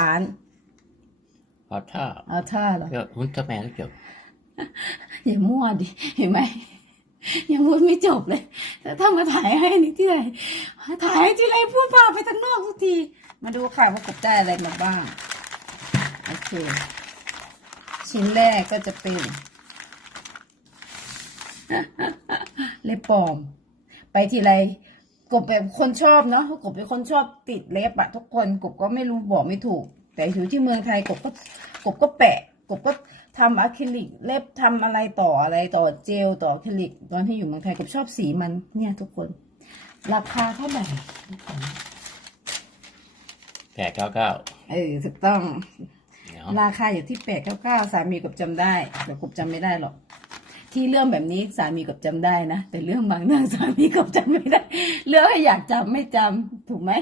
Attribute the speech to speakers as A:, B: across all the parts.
A: ร้าน
B: พอท่า
A: เอาท่าเหรอ
B: ก็หุ้นเจ้าแม่ก็จบ
A: อย่ามั่วดิเห็นไหมยังพูดไม่จบเลยแต่ถ้ามาถ่ายให้นี่ที่ไรถ่ายให้ที่ไรพูดพาไปทางนอกทุกที มาดูค่ะว่ากบได้อะไรมาบ้าง โอเค ชิ้นแรกก็จะเป็น เล็บปลอม ไปทีไร กบแบบคนชอบเนาะกบเป็นคนชอบติดเล็บอะทุกคนกบก็ไม่รู้บอกไม่ถูก แต่อยู่ที่เมืองไทยกบก็กบก็แปะกบก็ทำอะคริลิกเล็บทำอะไรต่ออะไรต่อเจลต่ออะคริลิก ตอนที่อยู่เมืองไทยกบชอบสีมันเนี่ยทุกคน ราคาเท่าไหร่
B: แปดเก้าเก้า
A: เออถูกต้อง
B: เนาะ
A: ราคาอยู่ที่แปดเก้าเก้าสามีกบจำได้แต่กบจำไม่ได้หรอก ที่เรื่องแบบนี้สามีกบจำได้นะ แต่เรื่องบางเรื่องสามีกบจำไม่ได้ เรื่องให้อยากจำไม่จำถูกไหม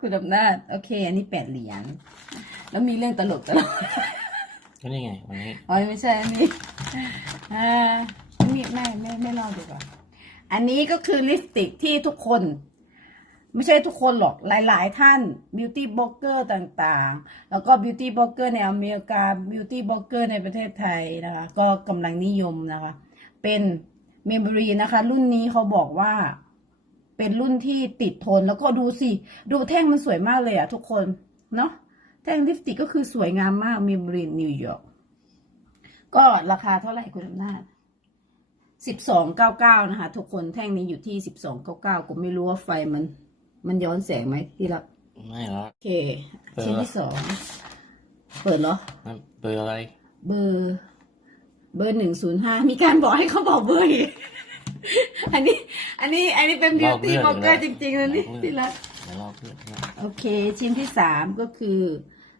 A: คุณอำนาจโอเค อันนี้แปดเหรียญแล้วมีเรื่องตลกตลก
B: ก็นี่ไงวันนี้
A: อ๋อไม่ใช่อันนี้อ่าอันนี้ไม่ไม่ไม่เล่าดีกว่าอันนี้ก็คือลิปสติกที่ทุกคน ไม่ใช่ทุกคนหรอกหลาย ๆ ท่านบิวตี้บล็อกเกอร์ต่างๆ แล้วก็บิวตี้บล็อกเกอร์ในอเมริกาบิวตี้บล็อกเกอร์ในประเทศไทยนะคะ ก็กำลังนิยมนะคะ เป็นเมมโมรีนะคะ รุ่นนี้เขาบอกว่า เป็นรุ่นที่ติดทนแล้วก็ดูสิ ดูแท่งมันสวยมากเลยอะทุกคนเนาะแท่งลิปสติกก็คือสวยงามมากเมมโมรีนิวยอร์กก็ราคาเท่าไหร่คุณอำนาจสิบสองเก้าเก้านะคะ ทุกคนแท่งนี้อยู่ที่สิบสองเก้าเก้าก็ไม่รู้ว่าไฟมัน มันย้อนแสงไหมที่รัก
B: ไม่หรอก
A: โอเคชิ้นที่สองเปิดเหรอ
B: มันเบอร์อะไร
A: เบอร์ เบอร์หนึ่งศูนย์ห้ามีการบอกให้เขาบอกเบอร์อีกอันนี้ อันนี้ อันนี้เป็นบิวตี้บล็อกเกอร์จริงๆนะนี่ที่รัก
B: เดี๋ยวรอเพื่อนนะ
A: โอเค ชิ้นที่สามก็คือ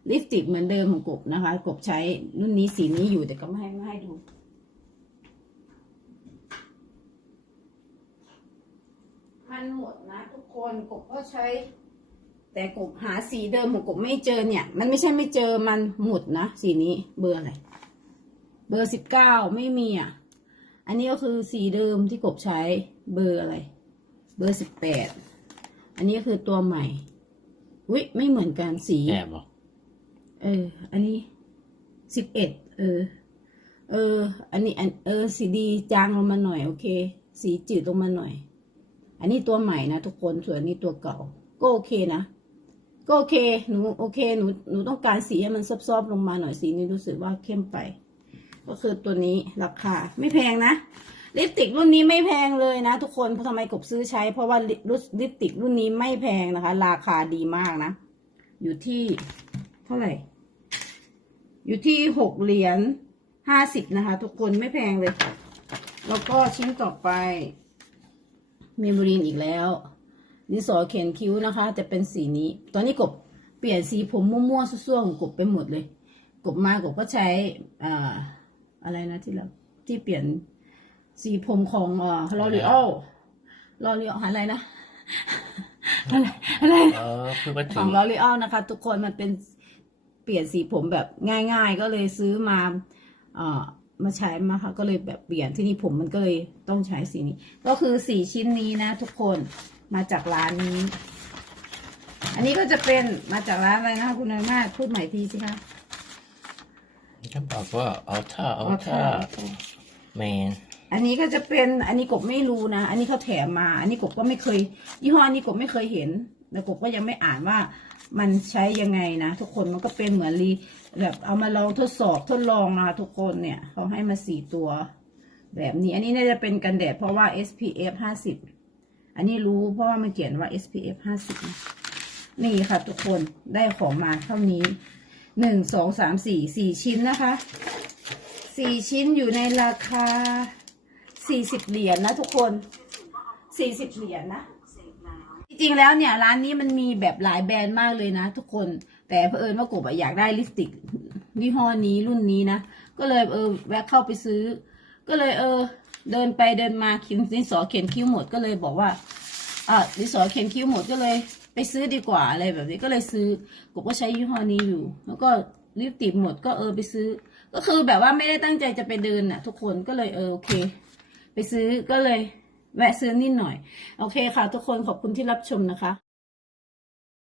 A: ลิปสติกเหมือนเดิมของกบนะคะ กบใช้รุ่นนี้สีนี้อยู่แต่ก็ไม่ให้ไม่ให้ดูพันหมดนะทุกคนกบก็ใช้ แต่กบหาสีเดิมของกบไม่เจอเนี่ย มันไม่ใช่ไม่เจอมันหมดนะ สีนี้เบอร์อะไรเบอร์สิบเก้าไม่มีอะ อันนี้ก็คือสีเดิมที่กบใช้เบอร์อะไร เบอร์สิบแปด อันนี้ก็คือตัวใหม่ อุ้ยไม่เหมือนกันสี
B: แอบเหรอ
A: เออ อันนี้สิบเอ็ด เออ เออ อันนี้อันเออ สีดีจางลงมาหน่อย โอเค สีจืดลงมาหน่อย อันนี้ตัวใหม่นะทุกคน ส่วนอันนี้ตัวเก่า ก็โอเคนะ ก็โอเค หนูโอเค หนู หนูต้องการสีให้มันซอบๆลงมาหน่อย สีนี้รู้สึกว่าเข้มไป ก็คือตัวนี้ราคาไม่แพงนะลิปติกรุ่นนี้ไม่แพงเลยนะ ทุกคนเพราะทำไมกบซื้อใช้ เพราะว่าลิปลิปติกรุ่นนี้ไม่แพงนะคะ ราคาดีมากนะ อยู่ที่เท่าไหร่ อยู่ที่หกเหรียญห้าสิบนะคะ ทุกคนไม่แพงเลย แล้วก็ชิ้นต่อไปเมมโมรีนอีกแล้วดินสอเขียนคิ้วนะคะ จะเป็นสีนี้ ตอนนี้กบเปลี่ยนสีผมมั่วๆซั่วๆของกบไปหมดเลย กบมากบก็ใช้อ่า อะไรนะที่เราที่เปลี่ยนสีผมของอ่าลอรีออลลอรีออลอะไรนะ อะไรอะไร
B: เออเพิ่งมา
A: ข
B: ถึ
A: องงลอรีออลนะคะ ทุกคนมันเป็นเปลี่ยนสีผมแบบง่าย ๆ ก็เลยซื้อมา เอ่อมาใช้มาค่ะ ก็เลยแบบเปลี่ยนที่นี่ผมมันก็เลยต้องใช้สีนี้ ก็คือสีชิ้นนี้นะ ทุกคนมาจากร้านนี้ อันนี้ก็จะเป็นมาจากร้านอะไรนะคะคุณนายมาศพูดใหม่ทีสิคะ
B: ฉันบอกว่าเอาท่าเอาท่า
A: Ultra
B: แมน
A: อันนี้ก็จะเป็นอันนี้กบไม่รู้นะ อันนี้เขาแถมมา อันนี้กบก็ไม่เคย ยี่ห้อนี้กบไม่เคยเห็นแต่กบก็ยังไม่อ่านว่ามันใช้ยังไงนะ ทุกคนมันก็เป็นเหมือนรีแบบเอามาลองทดสอบทดลองนะคะทุกคนเนี่ยเขาให้มาสี่ตัว แบบนี้ อันนี้น่าจะเป็นกันแดดเพราะว่า SPF ห้าสิบอันนี้รู้เพราะว่ามันเขียนว่า SPF ห้าสิบนี่ค่ะทุกคนได้ของมาเท่านี้ หนึ่งสองสามสี่สี่ชิ้นนะคะสี่ชิ้นอยู่ในราคาสี่สิบเหรียญนะทุกคนสี่สิบเหรียญนะจริงๆแล้วเนี่ยร้านนี้มันมีแบบหลายแบรนด์มากเลยนะทุกคน แต่เผอิญว่ากบอะอยากได้ลิปสติกยี่ห้อนี้รุ่นนี้นะ ก็เลยเออแวะเข้าไปซื้อ ก็เลยเออ เดินไปเดินมาคิวดินสอเขียนคิ้วหมดก็เลยบอกว่าอะดินสอเขียนคิ้วหมดก็เลย ไปซื้อดีกว่าอะไรแบบนี้ก็เลยซื้อกบก็ใช้ยี่ห้อนี้อยู่ แล้วก็รีบติดหมดก็เออไปซื้อ ก็คือแบบว่าไม่ได้ตั้งใจจะไปเดินน่ะ ทุกคนก็เลยเออโอเค ไปซื้อก็เลยแวะซื้อนิดหน่อย โอเคค่ะ ทุกคนขอบคุณที่รับชมนะคะ